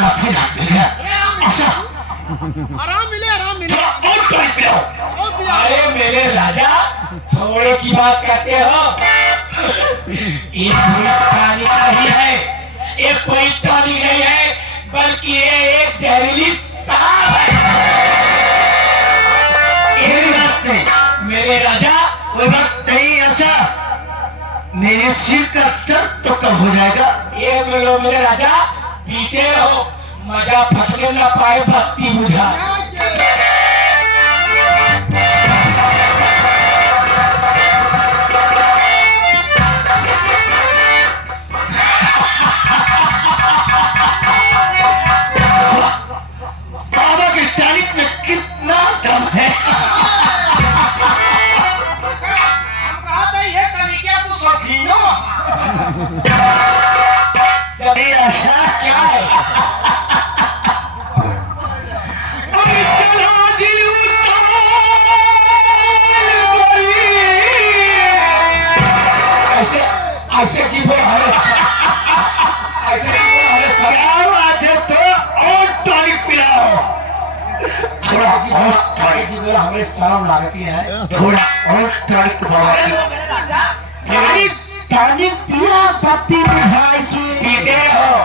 काफी रात मिल गया। अच्छा आराम मिले और पानी पिलाओ। और पिलाओ। अरे मेरे राजा, थोड़े की बात कहते हो? ये कोई टॉनिक नहीं है, ये कोई टॉनिक नहीं है, बल्कि ये एक जहरीली शराब है। मेरे राजा, कोई बात नहीं। ऐसा मेरे सिर का दर्द तो कब हो जाएगा? ये मिलो मेरे राजा, पीते रहो, मजा फटने न पाए भक्ति बुझा। बाबा के टॉनिक में कितना दम है। हम कहा था ये कलिकिया तू शौकीन हो। मेरी आशा क्या है? अरे चला दिल ऐसे ऐसे जीवो हमें, ऐसे जीवो हमें सब बात है तो और टॉनिक पिलाओ। थोड़ा और ऐसे जीवो हमें शर्म लगती है। थोड़ा और टॉनिक पिलाओ। टॉनिक टॉनिक पिया पत्ती मिठाई की। पीते रहो,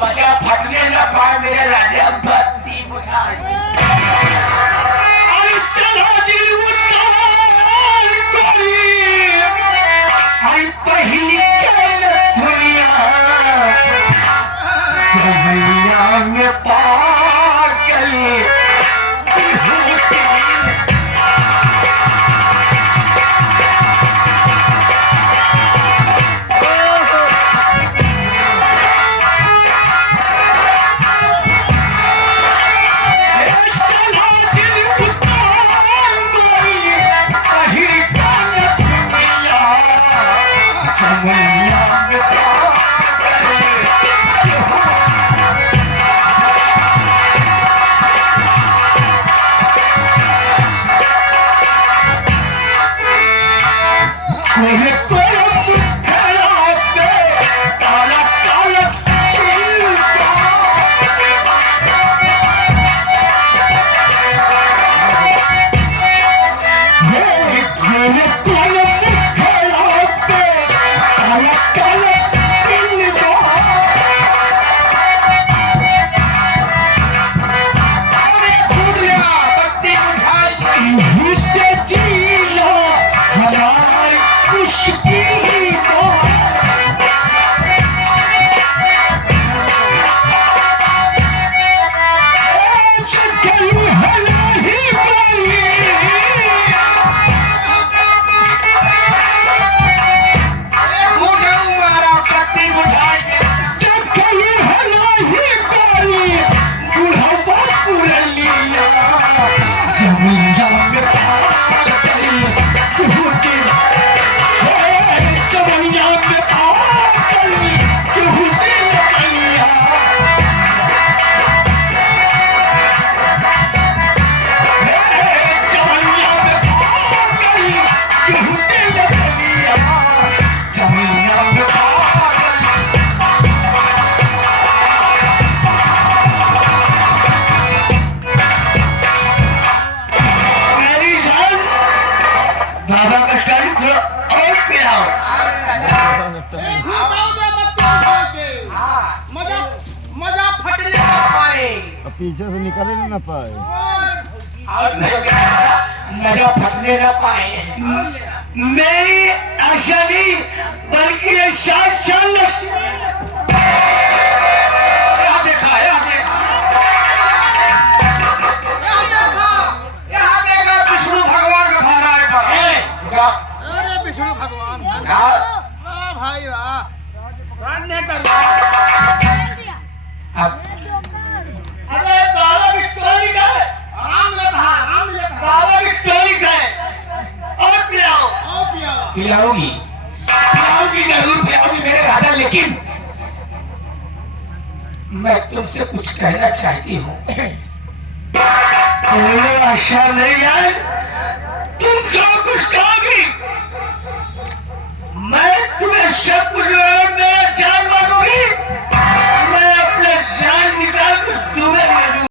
मजा फटने न पाए मेरे राजा भक्ति बुझा। अरे चला दिल उतार करी। अरे पहली गलत दुनिया जमिया में पागल बाबा का टॉनिक थोड़ा और पिलाओ। मजा मजा फटने ना पाए। अब पीछे से निकल ही ना पाए। और मजा फटने न पाए। मेरी आशा नहीं बल्कि ये साक्षात यहाँ देखा विष्णु भगवान का भारा है पर। अरे विष्णु भगवान वाह भाई वाह, धन्य कर। अब अरे दादा की टोली का है, आराम लेता दादा की टोली का है। और पिलाओ, पिलाओगी जरूर पिलाओगी मेरे राजा, लेकिन मैं तुमसे कुछ कहना चाहती हूँ। मुझे आशा नहीं है तुम जो कुछ कहोगी मैं तुम्हें सब कुछ